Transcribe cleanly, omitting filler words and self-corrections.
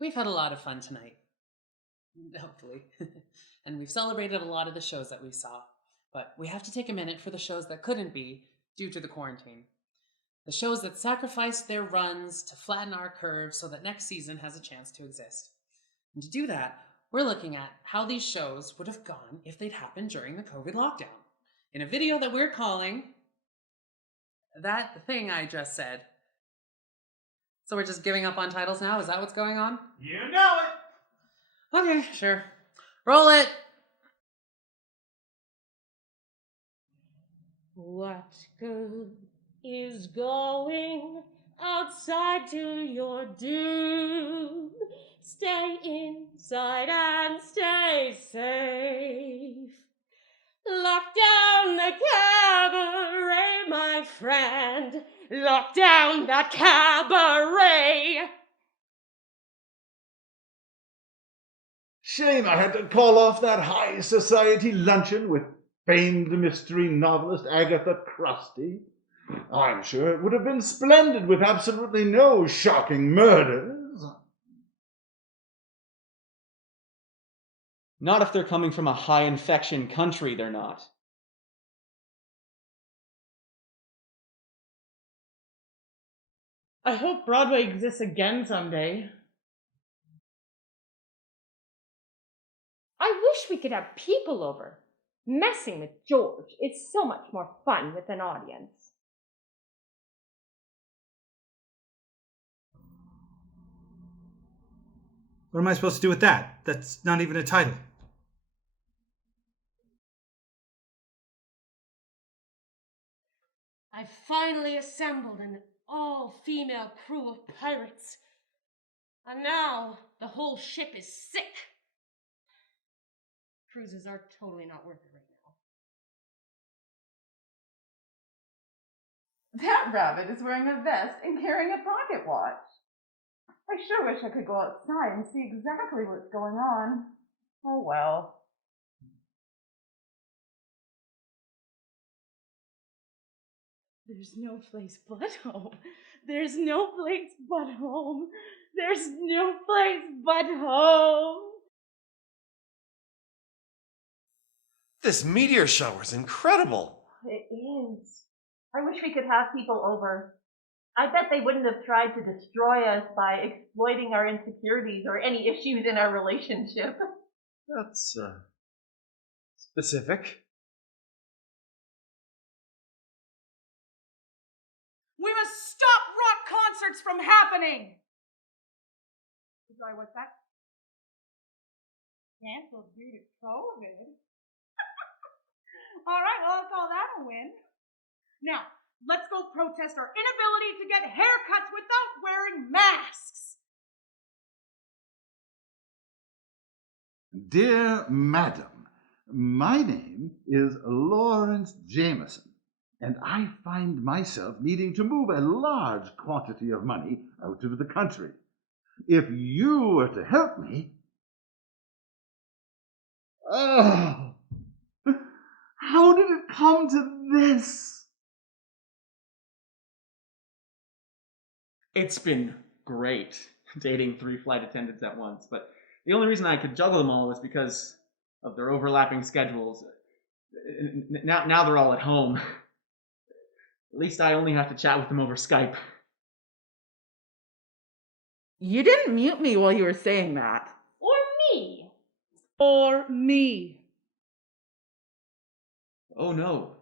We've had a lot of fun tonight, hopefully. And we've celebrated a lot of the shows that we saw. But we have to take a minute for the shows that couldn't be due to the quarantine. The shows that sacrificed their runs to flatten our curve so that next season has a chance to exist. And to do that, we're looking at how these shows would have gone if they'd happened during the COVID lockdown. In a video that we're calling That Thing I Just Said. So we're just giving up on titles now? Is that what's going on? You know it! Okay, sure. Roll it! What good is going outside to your doom? Stay inside and stay safe. Lock down the cabaret, my friend. Lock down that cabaret. Shame I had to call off that high society luncheon with famed mystery novelist Agatha Christie. I'm sure it would have been splendid with absolutely no shocking murders. Not if they're coming from a high infection country, they're not. I hope Broadway exists again someday. I wish we could have people over. Messing with George is so much more fun with an audience. What am I supposed to do with that? That's not even a title. I've finally assembled an all-female crew of pirates. And now the whole ship is sick. Cruises are totally not worth it right now. That rabbit is wearing a vest and carrying a pocket watch. I sure wish I could go outside and see exactly what's going on. Oh well. There's no place but home. There's no place but home. There's no place but home. This meteor shower is incredible. It is. I wish we could have people over. I bet they wouldn't have tried to destroy us by exploiting our insecurities or any issues in our relationship. That's, specific. We must stop rock concerts from happening! Sorry, what's that? Canceled due to COVID. All right, well, I'll call that a win. Now, let's go protest our inability to get haircuts without wearing masks. Dear Madam, my name is Lawrence Jameson, and I find myself needing to move a large quantity of money out of the country. If you were to help me... Oh, how did it come to this? It's been great dating 3 flight attendants at once, but the only reason I could juggle them all was because of their overlapping schedules. Now they're all at home. At least I only have to chat with them over Skype. You didn't mute me while you were saying that. Or me. Or me. Oh no,